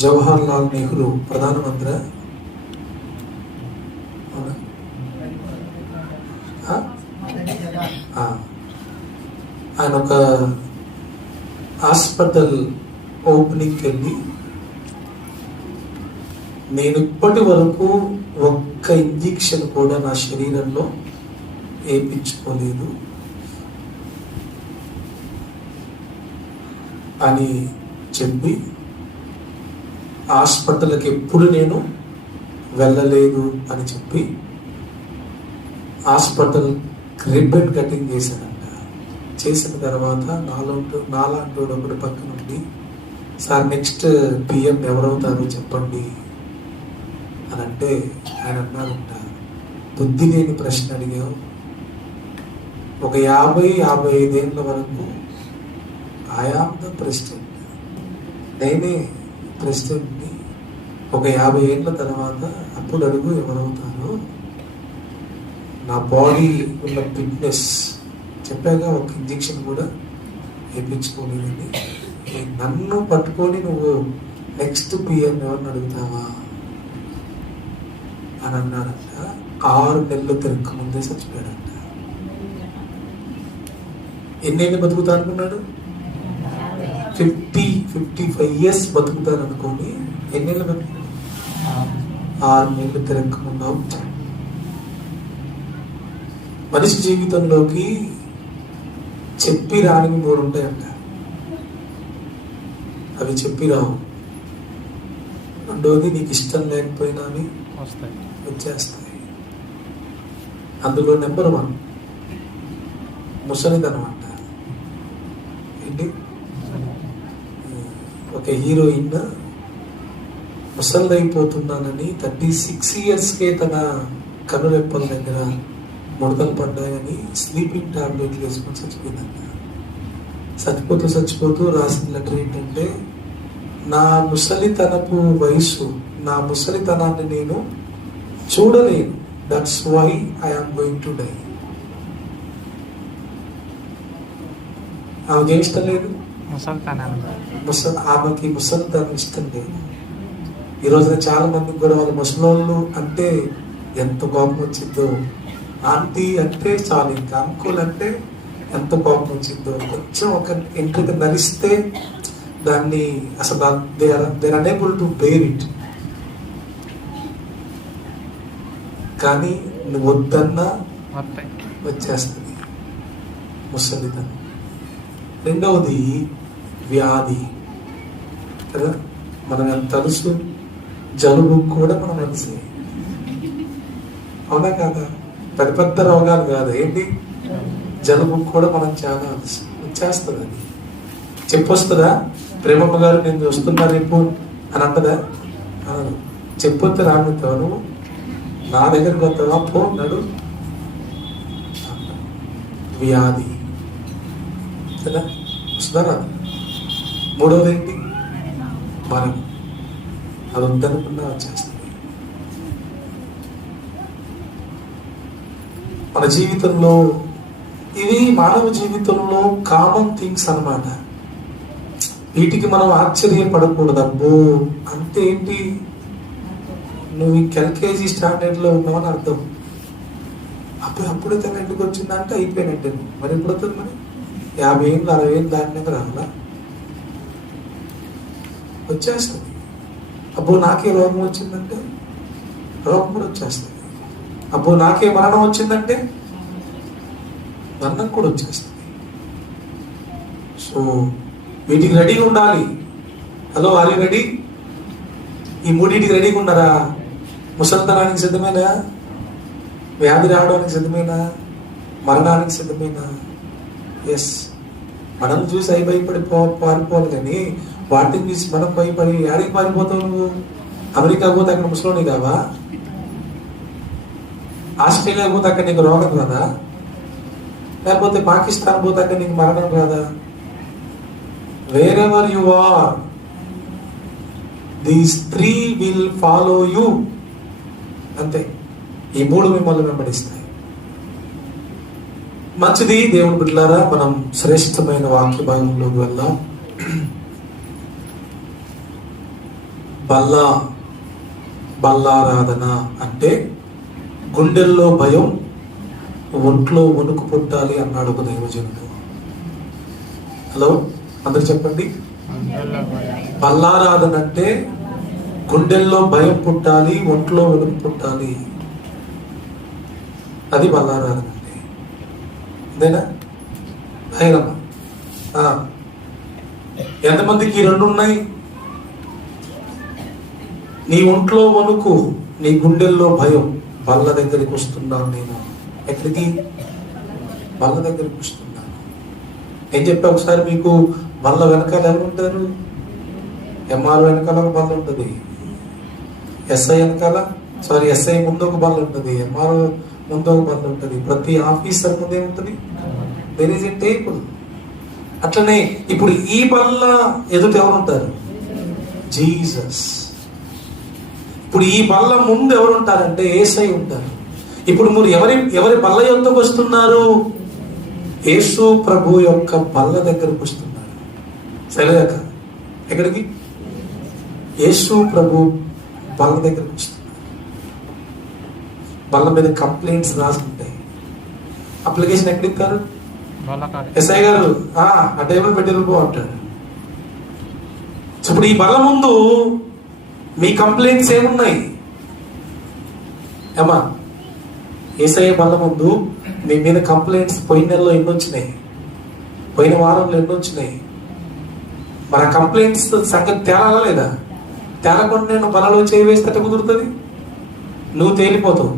జవహర్ లాల్ నెహ్రూ ప్రధానమంత్రి ఆయన ఒక హాస్పిటల్ ఓపెనింగ్కి వెళ్ళి నేను ఇప్పటి వరకు ఒక్క ఇంజెక్షన్ కూడా నా శరీరంలో వేయించుకోలేదు. అని చెప్పి హాస్పిటల్కి ఎప్పుడు నేను వెళ్ళలేదు అని చెప్పి హాస్పిటల్ రిబ్బన్ కటింగ్ చేశానంట చేసిన తర్వాత నాలో నాలాంటి ఒకటి పక్కన ఉండి సార్ నెక్స్ట్ పిఎం ఎవరవుతారో చెప్పండి అని అంటే ఆయన అన్నారంట. బుద్ధి లేని ప్రశ్న అడిగావు. ఒక యాభై యాభై ఐదేళ్ళ వరకు ఆయామ్ ద ప్రెసిడెంట్ నేనే ప్రెసిడెంట్ని ఒక యాభై ఏళ్ళ తర్వాత అప్పుడు అడుగు ఎవరవుతారో నా బాడీ ఉన్న ఫిట్నెస్ చెప్పాక ఒక ఇంజెక్షన్ కూడా వేయించుకోలేదండి. నన్ను పట్టుకొని నువ్వు నెక్స్ట్ పిఎం ఎవరిని అడుగుతావా? అని అన్నాడంట ఆరు నెలలు తిరగక ముందే చచ్చిపోయాడంట. ఎన్నేళ్ళు బతుకుతా అనుకున్నాడు ఫిఫ్టీ ఫిఫ్టీ ఫైవ్ ఇయర్స్ బతుకుతాను అనుకోని ఎన్నేళ్ళు బతుకు? ఆరు. నెలలు తిరగక ముందు అవుట్. మనిషి జీవితంలోకి చెప్పి రానివి మూడు ఉంటాయంట అవి చెప్పి రావు. రెండోది నీకు ఇష్టం లేకపోయినా వచ్చేస్తాయి. అందులో నెంబర్ వన్. ముసలిదనం అంట ఏంటి? ఒక హీరోయిన్ ముసల్దైపోతున్నానని థర్టీ సిక్స్ ఇయర్స్కే తన కనురెప్పల దగ్గర ముడతలు పడ్డాయని స్లీపింగ్ టాబ్లెట్లు వేసుకొని చచ్చిపోయిందంట. చచ్చిపోతూ చచ్చిపోతూ రాసిన లెటర్ ఏంటంటే నా ముసలితనపు వయసు నా ముసలితనాన్ని నేను చూడలేను. That's why I am going to die ఆమెకి ఏం ఇష్టం లేదు? ముసల్ ఆమెకి ముసలితనం ఇష్టం లేదు. ఈ రోజున చాలా మందికి కూడా వాళ్ళ ముసలోళ్ళు అంటే ఎంత కోపం వచ్చిందో. ఆంటీ అంటే చాలు ఇంకా అంకుల్ అంటే ఎంత కోపం వచ్చిందో. కొంచెం ఒక ఎంట్రీకి నరిస్తే దాన్ని అసలు they are they are unable to bear it కానీ నువ్వు వద్దన్నా వచ్చేస్తుంది ముసలితనం. రెండవది వ్యాధి. కదా? మనం ఎంత తెలుసు? జలుబు కూడా మనం తెలుసు అవునా కాదా? పెద్ద పెద్ద రోగాలు కాదు. ఏంటి? జలుబు కూడా మనం చాలా అలసి వచ్చేస్తుంది అది? చెప్పొస్తుందా? ప్రేమమ్మ గారు నేను వస్తున్నా రేపు అని అంటదా? అనదు. చెప్పొస్తే రానుతావు నా దగ్గరకు వస్తావా? పో నడు. వ్యాధి. కదా? వస్తుందా రాదు మూడవదేంటి మనం అది వద్దనుకున్నా వచ్చేస్తుంది మన జీవితంలో ఇవి మానవ జీవితంలో కామన్ థింగ్స్ అన్నమాట. వీటికి మనం ఆశ్చర్యపడకూడదు అబ్బో అంటే ఏంటి నువ్వు ఎల్కేజీ స్టాండర్డ్లో ఉన్నావని అర్థం. అప్పుడు అప్పుడే తన ఇంటికి వచ్చిందంటే అయిపోయినట్టే మరి ఎప్పుడు వస్తుంది మరి? యాభై ఏళ్ళు అరవై ఏళ్ళు దాటినాక రావాలా? వచ్చేస్తుంది. అబ్బో నాకే రోగం వచ్చిందంటే? రోగం కూడా వచ్చేస్తుంది. అబ్బో నాకే మరణం వచ్చిందంటే? మరణం కూడా వచ్చేస్తుంది. సో వీటికి రెడీగా ఉండాలి. Hello are ready? ఈ మూడింటికి రెడీగా ఉన్నారా? ముసలితనానికి సిద్ధమేనా? వ్యాధి రావడానికి సిద్ధమేనా? మరణానికి సిద్ధమేనా? ఎస్ మనం చూసి అవి భయపడి పో పారిపోవాలి కానీ వాటిని తీసి మనం భయపడి యాడికి పారిపోతావు నువ్వు? అమెరికా పోతే అక్కడ ముసలోని కావా? ఆస్ట్రేలియా పోతే అక్కడ నీకు రోగం రాదా? లేకపోతే పాకిస్తాన్ పోతే అక్కడ నీకు మరణం రాదా? Wherever you are these three will follow you అంతే. ఈ మూడు మిమ్మల్ని వెంబడిస్తాయి. మంచిది దేవుని బిడ్డలారా మనం శ్రేష్టమైన వాక్య భాగంలోకి వెళ్దాం. బల్ల బల్లారాధన అంటే గుండెల్లో భయం ఒంట్లో వణుకు పుట్టాలి అన్నాడు ఒక దైవజనుడు. హలో అందరు చెప్పండి. బల్లారాధన అంటే గుండెల్లో భయం పుట్టాలి ఒంట్లో వణుకు పుట్టాలి. అది బల్లారాధన అంటే. ఇదేనా? ధైర్యమా? ఎంతమందికి ఈ రెండు ఉన్నాయి? నీ ఒంట్లో వణుకు నీ గుండెల్లో భయం. బల్ల దగ్గరికి వస్తున్నాను నేను. ఎక్కడికి? బల్ల దగ్గరికి వస్తున్నాను. నేను చెప్పా ఒకసారి మీకు బల్ల వెనకాల ఎవరు ఉంటారు? ఎంఆర్ వెనకాల ఒక బల్ల ఉంటుంది. ఎస్ఐ వెనకాల? సారీ ఎస్ఐ ముందు ఒక బల్ల ఉంటుంది. ఎంఆర్ ముందు ఒక బల్ల ఉంటుంది. ప్రతి ఆఫీసర్ ముందు ఏముంటుంది? దేర్ ఈజ్ ఎ టేబుల్ అట్లనే ఇప్పుడు ఈ బల్ల ఎదుట ఎవరు ఉంటారు? జీసస్. ఇప్పుడు ఈ బల్ల ముందు ఎవరు ఉంటారంటే ఏసై ఉంటారు. ఇప్పుడు మీరు ఎవరి ఎవరి బల్ల యొక్కకు వస్తున్నారు? యేసు ప్రభు యొక్క బల్ల దగ్గరకు వస్తున్నారు. సరేగాక ఎక్కడికి? యేసు ప్రభు బల్ల దగ్గరకు వస్తున్నారు. బల్ల మీద కంప్లైంట్స్ రాసుకుంటాయి. అప్లికేషన్ ఎక్కడ ఇస్తారు బలకారి. ఎస్ఐ గారు "ఆ, టేబుల్ పెట్టి పో అంటాడు. ఇప్పుడు ఈ బల్ల ముందు మీ కంప్లైంట్స్ ఏమున్నాయి? ఏమా ఏసఐ బల్ల ముందు మీ మీద కంప్లైంట్స్ పోయిన నెలలో ఎన్ని వచ్చినాయి పోయిన వారంలో ఎన్ని వచ్చినాయి మన కంప్లైంట్స్ సంగతి తేలాలా లేదా? తేలకుండా నేను బలలో చేయి వేస్తే కుదురుతుంది? నువ్వు తేలిపోతావు.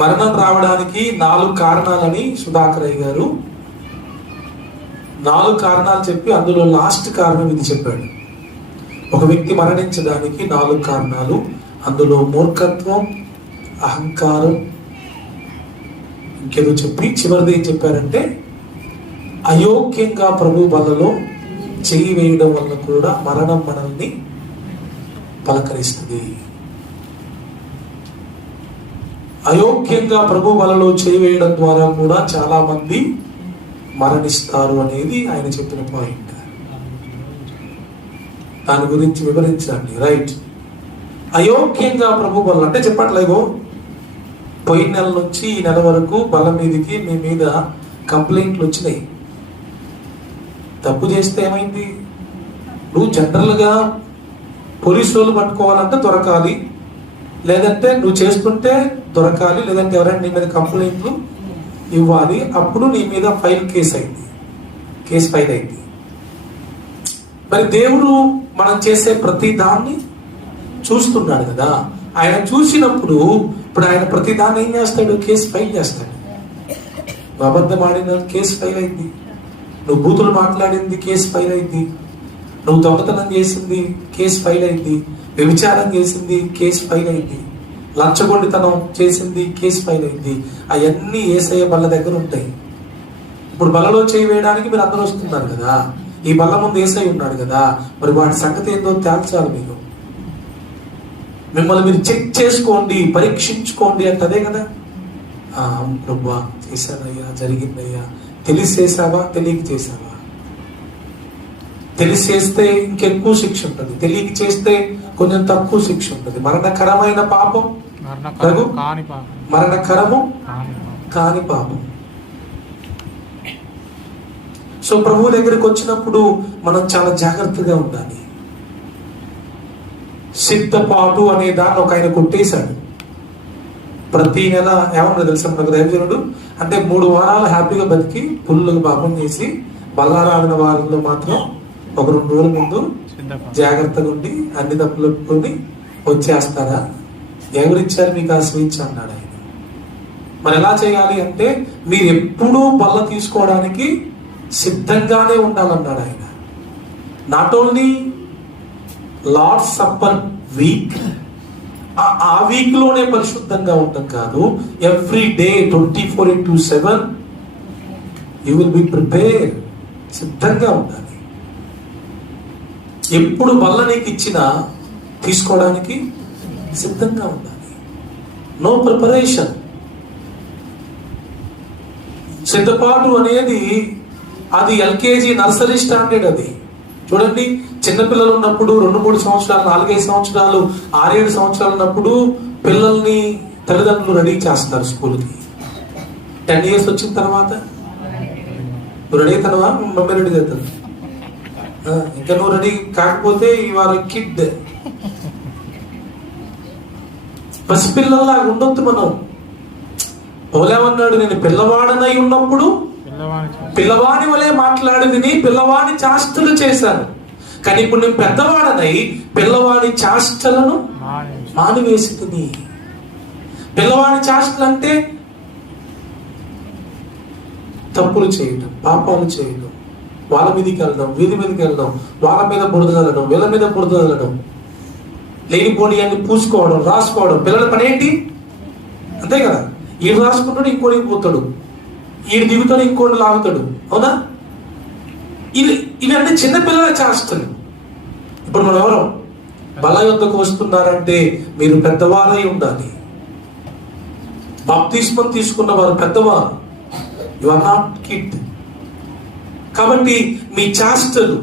మరణం రావడానికి నాలుగు కారణాలని సుధాకరయ్య గారు నాలుగు కారణాలు చెప్పి అందులో లాస్ట్ కారణం ఇది చెప్పాడు. ఒక వ్యక్తి మరణించడానికి నాలుగు కారణాలు. అందులో మూర్ఖత్వం అహంకారం ఇంకేదో చెప్పి చివరిది ఏం చెప్పారంటే అయోగ్యంగా ప్రభు బలలో చేయి వేయడం వల్ల కూడా మరణం మనల్ని పలకరిస్తుంది. అయోగ్యంగా ప్రభు వలలో చేయవేయడం ద్వారా కూడా చాలా మంది మరణిస్తారు అనేది ఆయన చెప్పిన పాయింట్ దాని గురించి వివరించండి. రైట్ అయోగ్యంగా ప్రభు బలం అంటే చెప్పట్లేగో పోయిన నెల నుంచి ఈ నెల వరకు బల మీదకి మీ మీద కంప్లైంట్లు వచ్చినాయి. తప్పు చేస్తే ఏమైంది? నువ్వు జనరల్గా పోలీసు వాళ్ళు పట్టుకోవాలంటే దొరకాలి. లేదంటే నువ్వు చేస్తుంటే దొరకాలి. లేదంటే ఎవరైనా నీ మీద కంప్లైంట్లు ఇవ్వాలి. అప్పుడు నీ మీద ఫైల్ కేసు అయింది. కేసు ఫైల్ అయింది. మరి దేవుడు మనం చేసే ప్రతి దాన్ని చూస్తున్నాడు కదా. ఆయన చూసినప్పుడు ఇప్పుడు ఆయన ప్రతి దాన్ని ఏం చేస్తాడు? కేసు ఫైల్ చేస్తాడు. నువ్వు అబద్ధం ఆడిన కేసు ఫైల్ అయింది. నువ్వు బూతులు మాట్లాడింది కేసు ఫైల్ అయింది. నువ్వు దొంగతనం చేసింది కేసు ఫైల్ అయింది. వ్యభిచారం చేసింది కేసు ఫైల్ అయింది. లంచగొండితనం చేసింది కేసు ఫైల్ అయింది. అవన్నీ ఏసయ్య బల్ల దగ్గర ఉంటాయి. ఇప్పుడు బలలో చేయి వేయడానికి మీరు అందరూ వస్తున్నారు కదా. ఈ బల్ల ముందు ఏసై ఉన్నాడు కదా మరి వాటి సంగతి ఏందో తేల్చాలి మీరు. మిమ్మల్ని మీరు చెక్ చేసుకోండి పరీక్షించుకోండి అంటే అదే కదా? "ఆ, అవును ప్రభా చేశానయ్యా జరిగిందయ్యా. తెలిసి చేసావా తెలియక చేసావా తెలిసి చేస్తే ఇంకెక్కువ శిక్ష ఉంటుంది. తెలియక చేస్తే కొంచెం తక్కువ శిక్ష ఉంటుంది. మరణకరమైన పాపం? మరణకరము కాని పాపం కాని పాపం సో ప్రభు దగ్గరికి వచ్చినప్పుడు మనం చాలా జాగ్రత్తగా ఉండాలి. సిద్ధపాటు అనే దాన్ని ఒక ఆయన కొట్టేశాడు. ప్రతి నెల ఏమన్నా తెలుసా నాకు దైవజనుడు? అంటే మూడు వారాలు హ్యాపీగా బతికి పుల్లుగా పాపం చేసి బల్లారాడిన వారంలో మాత్రం ఒక రెండు రోజుల ముందు జాగ్రత్తగా ఉండి అన్ని తప్పులు ఒప్పుకొని వచ్చేస్తారా? ఎవరిచ్చారు మీకు ఆ స్వేచ్ఛ అన్నాడు ఆయన. మరి ఎలా చేయాలి అంటే మీరు ఎప్పుడూ బల్ల తీసుకోవడానికి సిద్ధంగానే ఉండాలన్నాడు ఆయన. Not only lord supper week ఆ వీక్లోనే పరిశుద్ధంగా ఉండటం కాదు every day twenty four into seven you will be prepare సిద్ధంగా ఉండాలి. ఎప్పుడు బల్ల నీకు ఇచ్చినా తీసుకోవడానికి సిద్ధంగా ఉండాలి. నో ప్రిపరేషన్ సిద్ధపాటు అనేది అది ఎల్కేజీ నర్సరీ స్టాండర్డ్ అది. చూడండి చిన్నపిల్లలు ఉన్నప్పుడు రెండు మూడు సంవత్సరాలు నాలుగైదు సంవత్సరాలు ఆరేడు సంవత్సరాలు ఉన్నప్పుడు పిల్లల్ని తల్లిదండ్రులు రెడీ చేస్తారు స్కూల్కి. టెన్ ఇయర్స్ వచ్చిన తర్వాత? నువ్వు రెడీ అవుతావా మమ్మీ రెడీ అవుతాను ఇంకా నువ్వు రెడీ కాకపోతే ఇవాళ కిడ్ పసిపిల్లల్లాగా ఉండొద్దు మనం. పోలేమన్నాడు నేను పిల్లవాడనై ఉన్నప్పుడు పిల్లవాని పిల్లవాడి వలె మాట్లాడి విని పిల్లవాడి చాష్టలు చేశాను కానీ ఇప్పుడు నేను పెద్దవాడనై పిల్లవాడి చాష్టలను మాని మానివేసి తిని పిల్లవాడి చాష్టలు అంటే తప్పులు చేయడం పాపాలు చేయడం వాళ్ళ మీదకి వెళ్ళడం వీధి మీదకి వెళ్ళడం వాళ్ళ మీద బురద చల్లడం వీళ్ళ మీద బురద చల్లడం లేనిపోని అన్ని పూసుకోవడం రాసుకోవడం పిల్లల పని ఏంటి అంతే కదా. ఈడు రాసుకుంటాడు ఇంకోటి పోతాడు. ఈడు దిగుతాడు ఇంకోటి లాగుతాడు. అవునా? ఇది ఇవన్నీ చిన్న చేస్తుంది ఇప్పుడు మనం ఎవరు? బల యుద్ధకు వస్తున్నారంటే మీరు పెద్దవారై ఉండాలి. బాప్తిస్మం తీసుకున్న వారు పెద్దవారు. యు ఆర్ నాట్ కిడ్ కాబట్టి మీ చేష్టలు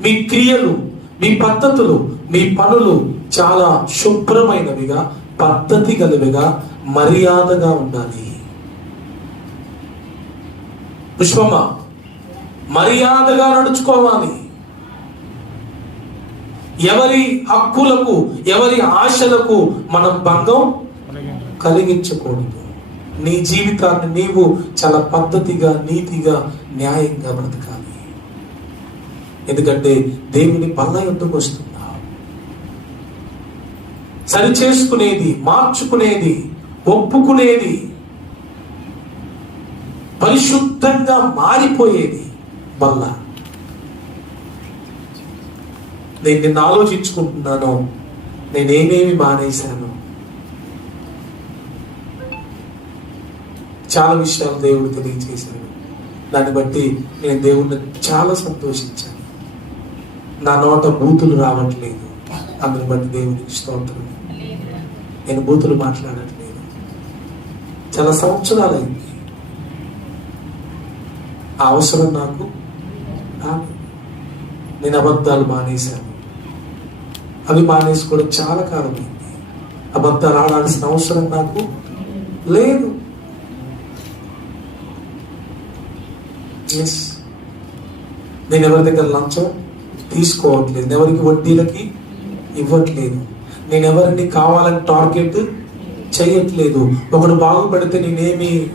మీ క్రియలు మీ పద్ధతులు మీ పనులు చాలా శుభ్రమైనవిగా పద్ధతి గలవిగా మర్యాదగా ఉండాలి. పుష్పమ్మ మర్యాదగా నడుచుకోవాలి. ఎవరి హక్కులకు ఎవరి ఆశలకు మనం భంగం కలిగించకూడదు. నీ జీవితాన్ని నీవు చాలా పద్ధతిగా నీతిగా న్యాయంగా బ్రతకాలి. ఎందుకంటే దేవుని పల్ల ఎందుకు వస్తున్నా సరి చేసుకునేది మార్చుకునేది ఒప్పుకునేది పరిశుద్ధంగా మారిపోయేది బల్ల నేను నిన్ను ఆలోచించుకుంటున్నాను. నేనేమేమి మానేశాను? చాలా విషయాలు దేవుడు తెలియజేశాడు. దాన్ని బట్టి నేను దేవుడిని చాలా సంతోషించాను. నా నోట బూతులు రావట్లేదు. అందుని బట్టి దేవునికి స్తోత్రం. నేను బూతులు మాట్లాడట్లేదు. చాలా సంవత్సరాలైంది. ఆ అవసరం నాకు. నేను అబద్ధాలు మానేశాను. అవి మానేసుకోవడం చాలా కాలమైంది. అబద్ధాలు ఆడాల్సిన అవసరం నాకు లేదు. ఎస్ నేను ఎవరి దగ్గర లంచం తీసుకోవట్లేదు. ఎవరికి వడ్డీలకి ఇవ్వట్లేదు. నేను ఎవరిని కావాలని టార్గెట్ చేయట్లేదు. ఒకడు బాగుపడితే నేనేమి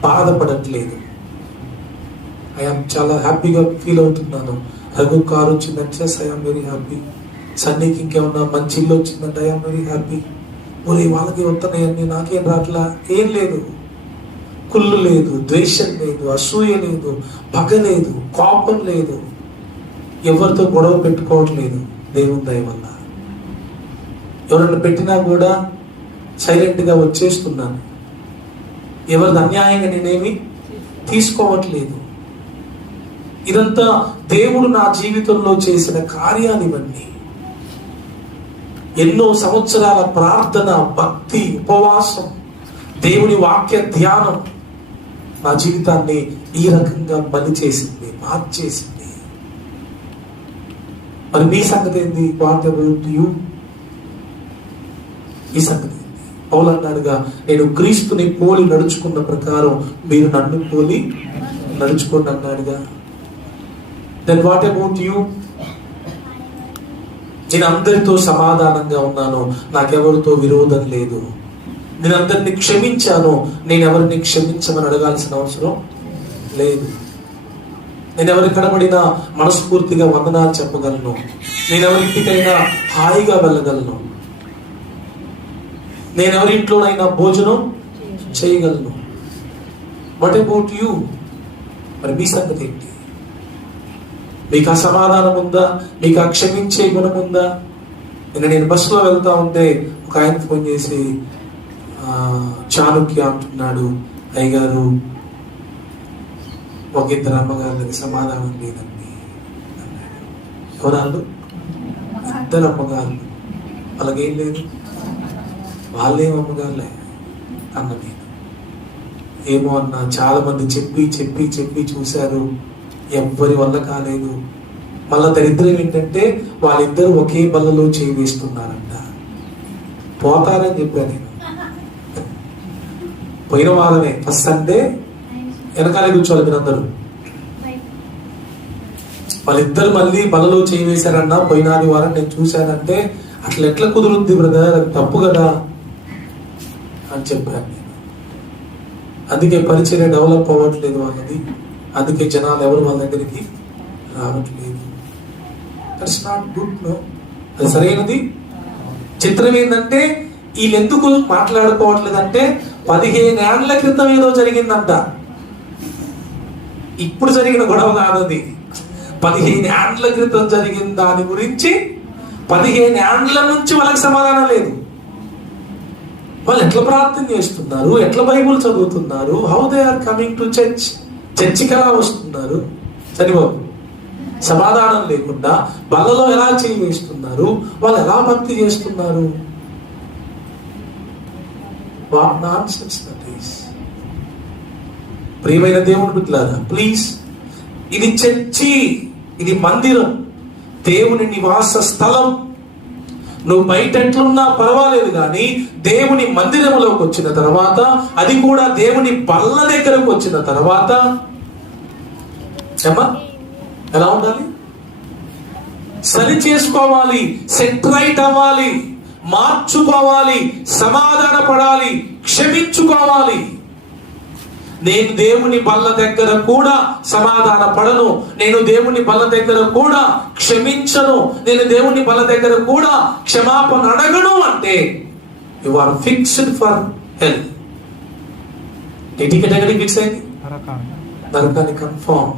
బాధపడట్లేదు. ఐఎమ్ చాలా హ్యాపీగా ఫీల్ అవుతున్నాను. రఘు కారు వచ్చిందంటే ఐఎమ్ వెరీ హ్యాపీ సన్నీకి ఇంకేమన్నా మంచి ఇల్లు వచ్చిందంటే ఐఎమ్ వెరీ హ్యాపీ ఒరే వాళ్ళకి వస్తున్నాయని నాకేం రాట్లా? ఏం లేదు. కుళ్ళు లేదు ద్వేషం లేదు అసూయ లేదు పగ లేదు కోపం లేదు. ఎవరితో గొడవ పెట్టుకోవట్లేదు దేవుని దయ వల్ల. ఎవరైనా పెట్టినా కూడా సైలెంట్గా వచ్చేస్తున్నాను. ఎవరిది అన్యాయంగా నేనేమి తీసుకోవట్లేదు. ఇదంతా దేవుడు నా జీవితంలో చేసిన కార్యాలివన్నీ ఎన్నో సంవత్సరాల ప్రార్థన భక్తి ఉపవాసం దేవుని వాక్య ధ్యానం నా జీవితాన్ని ఈ రకంగా బలి చేసింది మార్చేసింది. మరి మీ సంగతి ఏంది? What you? ఈ సంగతి పౌలన్నాడుగా నేను క్రీస్తుని పోలి నడుచుకున్న ప్రకారం మీరు నన్ను పోలి నడుచుకోండి అన్నాడుగా. దెన్ వాట్ అబౌట్ యూ నేను అందరితో సమాధానంగా ఉన్నాను. నాకెవరితో విరోధం లేదు. నేను అందరిని క్షమించాను. నేను ఎవరిని క్షమించమని అడగాల్సిన అవసరం లేదు. నేను ఎవరికి కనబడినా మనస్ఫూర్తిగా వందనాలు చెప్పగలను. నేను ఎవరింటికైనా హాయిగా వెళ్ళగలను. నేను ఎవరింట్లోనైనా భోజనం చేయగలను. వాట్ అబౌట్ యూ మరి మీ సంగతి ఏంటి? మీకు ఆ సమాధానం ఉందా? మీకు ఆ క్షమించే గుణం ఉందా? నిన్న నేను బస్సులో వెళ్తా ఉంటే ఒక ఆయన ఫోన్ చేసి చాణుక్య అంటున్నాడు. అయ్యగారు ఒక ఇద్దరు అమ్మగారులకి సమాధానం లేదండి. ఎవరాళ్ళు ఇద్దరు అమ్మగారులు. వాళ్ళకేం లేదు. వాళ్ళేం అమ్మగారులే. అన్న నేను ఏమో అన్న చాలా మంది చెప్పి చెప్పి చెప్పి చూశారు. ఎవ్వరి వల్ల కాలేదు. మళ్ళా దరిద్రం ఏంటంటే వాళ్ళిద్దరు ఒకే బల్లలో చేయి వేస్తున్నారంట పోతారని చెప్పాను నేను. పోయిన వారమే. ఫస్ట్ సండే వెనకాలే కూర్చోవాలి మీరందరూ. వాళ్ళిద్దరు మళ్ళీ బలలో చేయి వేశారన్న పోయినాది వారం నేను చూశానంటే అట్లా ఎట్లా కుదురుద్ది బ్రదర్? అది తప్పు కదా అని చెప్పాను నేను. అందుకే పరిచయం డెవలప్ అవ్వట్లేదు వాళ్ళది. అందుకే జనాలు ఎవరు వాళ్ళ దగ్గరికి రావట్లేదు. దట్స్ నాట్ గుడ్ నో అది సరైనది? చిత్రం ఏంటంటే వీళ్ళు ఎందుకు మాట్లాడుకోవట్లేదంటే పదిహేను ఏళ్ళ క్రితం ఏదో జరిగిందంట. ఇప్పుడు జరిగిన గొడవ కాదు అది పదిహేను ఏండ్ల క్రితం జరిగిన దాని గురించి పదిహేను ఏండ్ల నుంచి వాళ్ళకి సమాధానం లేదు. వాళ్ళు ఎట్లా ప్రార్థన చేస్తున్నారు? ఎట్లా బైబుల్ చదువుతున్నారు? How they are coming to church చర్చికి ఎలా వస్తున్నారు. సరిబాబు సమాధానం లేకుండా బలలో ఎలా చేయి వేస్తున్నారు? వాళ్ళు ఎలా భక్తి చేస్తున్నారు? వాట్ నాన్ సెన్స్ ప్రియమైన దేవుడు బిడ్డలారా ప్లీజ్ ఇది చర్చి ఇది మందిరం దేవుని నివాస స్థలం. నువ్వు బయట ఎట్లున్నా పర్వాలేదు కానీ దేవుని మందిరంలోకి వచ్చిన తర్వాత అది కూడా దేవుని పళ్ళ దగ్గరకు వచ్చిన తర్వాత. ఏమా ఎలా ఉండాలి? సరి చేసుకోవాలి సెట్రైట్ అవ్వాలి మార్చుకోవాలి సమాధాన పడాలి క్షమించుకోవాలి. నేను దేవుని బల్ల దగ్గర కూడా సమాధాన పడను నేను దేవుని బల్ల దగ్గర కూడా క్షమించను. నేను దేవుని బల్ల దగ్గర కూడా క్షమాపణ అడగను అంటే you are fixed for hell నీ టికెట్ ఎక్కడికి ఫిక్స్ అయింది నరకాన్ని confirm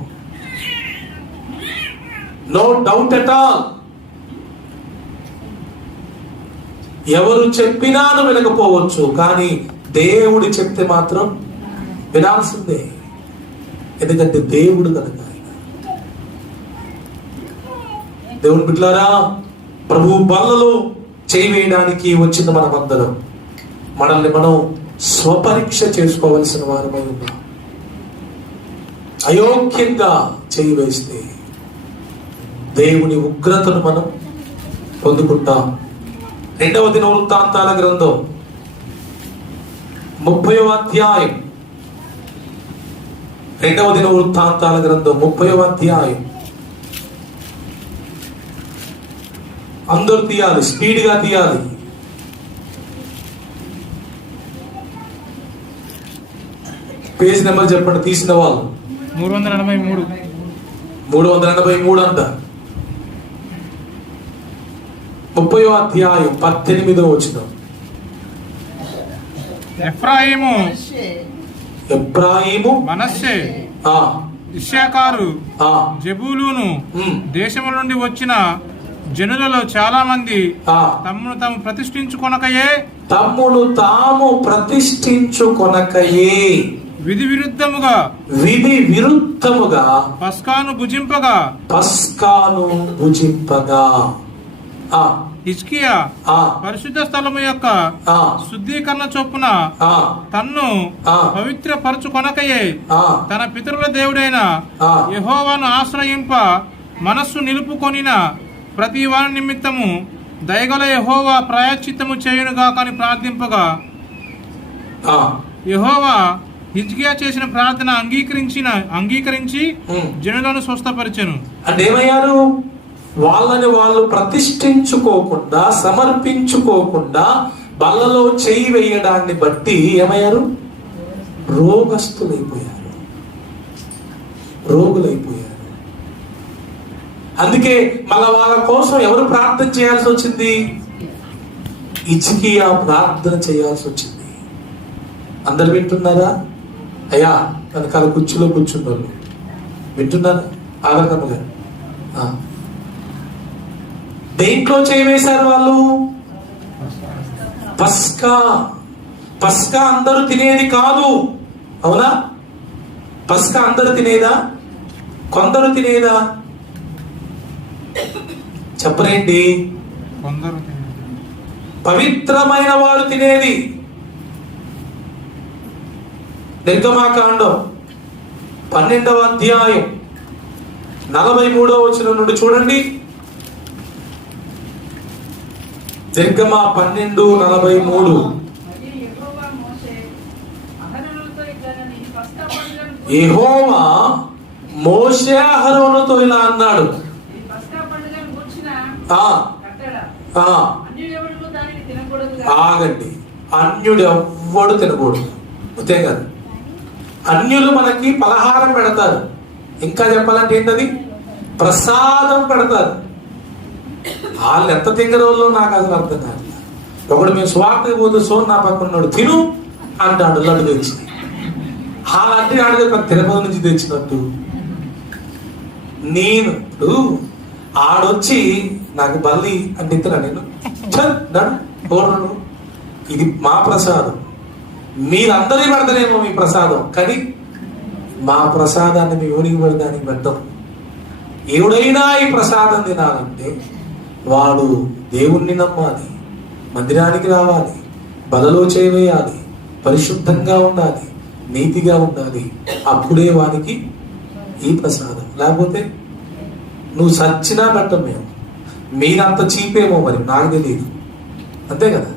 no doubt at all ఎవరు చెప్పినాను వినకపోవచ్చు కానీ దేవుడు చెప్తే మాత్రం వినాల్సిందే ఎందుకంటే దేవుడు కనుక దేవుని బిడ్డలారా ప్రభు బల్లలో చేయి వేయడానికి వచ్చిన మనమందరం. మనల్ని మనం స్వపరీక్ష చేసుకోవలసిన వారమై ఉన్నాం. అయోగ్యంగా చేయి వేస్తే దేవుని ఉగ్రతను మనం పొందుకుంటాం. రెండవ దిన వృత్తాంతాల గ్రంథం ముప్పయో అధ్యాయం రెండవ దిన వృత్తాంతాల గ్రంథం ముప్పయో అధ్యాయం. అందరూ తీయాలి స్పీడ్గా తీయాలి. పేజ్ నెంబర్ చెప్పండి తీసిన వాళ్ళు. మూడు వందల ఎనభై మూడు. మూడు వందల ఎనభై మూడు అంట. ముప్పయో అధ్యాయం పద్దెనిమిదో వచ్చిన ఎఫ్రాయిము ఎబ్రాయిము మనస్సే ఆ ఇష్యాకారు ఆ జబూలును ఉమ్, దేశముల నుండి వచ్చిన జనులలో చాలా మంది ఆ తమను తాము ప్రతిష్ఠించుకొనకయే తమ్మును తాము ప్రతిష్ఠించుకొనకయే. విధి విరుద్ధముగా విధి విరుద్ధముగా పస్కాను భుజింపగా పస్కాను భుజింపగా. ఆ ఆ. పరిశుద్ధ స్థలము యొక్క శుద్ధీకరణ చొప్పున తన్ను. పవిత్ర పరచుకొనకయే ఆ. తన పితరుల దేవుడైన. యెహోవాను ఆశ్రయింప మనస్సు నిలుపుకొనిన ప్రతి వాని నిమిత్తము దయగల యెహోవా ప్రాయశ్చిత్తము చేయునుగా కానీ ప్రార్థింపగా యెహోవా హిజ్కియా చేసిన ప్రార్థన అంగీకరించిన అంగీకరించి. జనులను స్వస్థపరిచెను. అంటే ఏమయ్యారు వాళ్ళని వాళ్ళు ప్రతిష్ఠించుకోకుండా సమర్పించుకోకుండా బల్లలో చేయి వేయడాన్ని బట్టి ఏమయ్యారు? రోగస్తులైపోయారు రోగులైపోయారు. అందుకే మళ్ళా వాళ్ళ కోసం ఎవరు ప్రార్థన చేయాల్సి వచ్చింది? ఇచికియా ప్రార్థన చేయాల్సి వచ్చింది. అందరు వింటున్నారా? అయ్యా వెనకాల కుర్చీలో కూర్చున్నోళ్ళు. వింటున్నారా? ఆనందమ్మ గారు. దేంట్లో చేయవేశారు వాళ్ళు? పస్కా. పస్కా అందరూ తినేది కాదు. అవునా? పస్కా అందరూ తినేదా? కొందరు తినేదా? చెప్పరేంటి పవిత్రమైన వారు తినేది. నిర్గమాకాండం పన్నెండవ అధ్యాయం నలభై మూడో వచనం నుండి చూడండి. దిర్గమ పన్నెండు నలభై మూడు. అహరోనుతో ఇలా అన్నాడు. ఆగండి. అన్యుడు ఎవ్వడు తినకూడదు. అంతే కాదు? అన్యులు మనకి పలహారం పెడతారు. ఇంకా చెప్పాలంటే ఏంటది? ప్రసాదం పెడతారు. వాళ్ళు ఎంత తింగరోళ్ళు నాకు అసలు అర్థం కాదు. ఒకడు మేము స్వార్థకి పోతే సోన్ నా పక్కన ఉన్నాడు తిను అంటాడు లడ్డు తెచ్చి. అలాంటి ఆడితే పెద్ద తిరుపతి నుంచి తెచ్చినట్టు. నేను ఇప్పుడు ఆడొచ్చి నాకు బల్లి అంటే నేను? ఛ, ఇది మా ప్రసాదం. మీరందరి పెడతారేమో మీ ప్రసాదం కానీ మా ప్రసాదాన్ని మీ ఊరికి పెడతానికి పెట్టం. ఎవడైనా ఈ ప్రసాదం తినాలంటే వాడు దేవుణ్ణి నమ్మాలి మందిరానికి రావాలి బలలో చేయవేయాలి పరిశుద్ధంగా ఉండాలి నీతిగా ఉండాలి అప్పుడే వానికి ఈ ప్రసాదం. లేకపోతే నువ్వు సచ్చినా పెట్టం మేము మీరంత చీపేమో మరి నాకు తెలియదు అంతే కదా?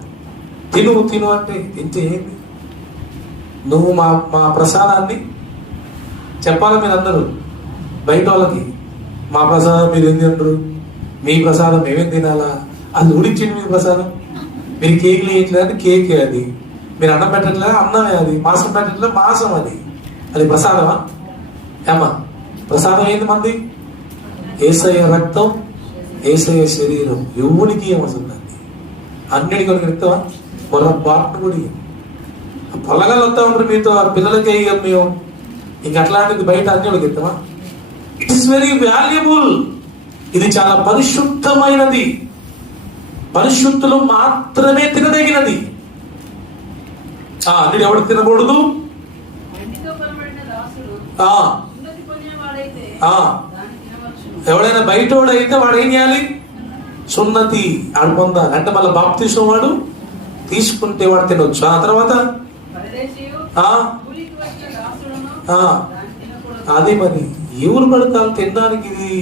తిను తిను అంటే తింటే ఏంటి నువ్వు మా మా ప్రసాదాన్ని చెప్పాలి మీరు అందరూ బయట వాళ్ళకి మా ప్రసాదం మీరు ఏం తింటారు? మీ ప్రసాదం మేమేం తినాలా? అది ఉడిచింది మీ ప్రసాదం. మీరు కేకులు వేయట్లేదు కేకే అది. మీరు అన్నం పెట్టట్లేదు? అన్నమే అది. మాసం పెట్టట్లేదు? మాసం అది. అది ప్రసాదమా? ఏమా ప్రసాదం ఏంది మంది? ఏసయ రక్తం ఏసయ శరీరం. ఎవరికి ఏమవుతుందండి అన్నిటికీ కొన్ని ఇస్తావా పొర బాట్ను కూడా ఇయ్యం. పొలగాలు వస్తా ఉంటారు మీతో ఆ పిల్లలకే మేము? ఇంక అట్లాంటిది బయట అన్యుడికి ఇస్తామా? ఇట్ వెరీ వాల్యుబుల్ ఇది చాలా పరిశుద్ధమైనది. పరిశుద్ధులు మాత్రమే తినదగినది. ఆ అన్నిడు ఎవడు తినకూడదు? ఎవడైనా బయటోడు అయితే వాడు ఏం చేయాలి? సున్నతి ఆడు పొందాలి అంటే మళ్ళీ బాప్తీసం వాడు తీసుకుంటే వాడు తినొచ్చు. ఆ తర్వాత? అదే మరి ఎవరు పడతారు తినడానికి ఇది?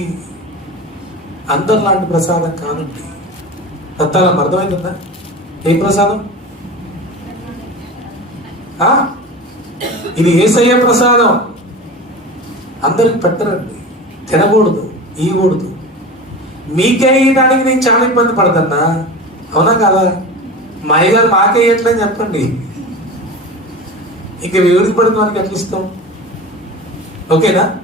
అందరిలాంటి ప్రసాదం కాదండి దత్తాలం అర్థమైందా? ఏ ప్రసాదం? ఇది ఏసయ్య ప్రసాదం. అందరికి పెట్టరండి. తినకూడదు ఇవ్వకూడదు మీకే ఇయడానికి నేను చాలా ఇబ్బంది పడతన్నా. అవునా కదా? మా అయ్యగారు మాకే ఇయ్యట్లేని చెప్పండి. ఇంక ఎవరికి పడుతుంది మనకి ఎట్లా ఇస్తాం? ఓకేనా?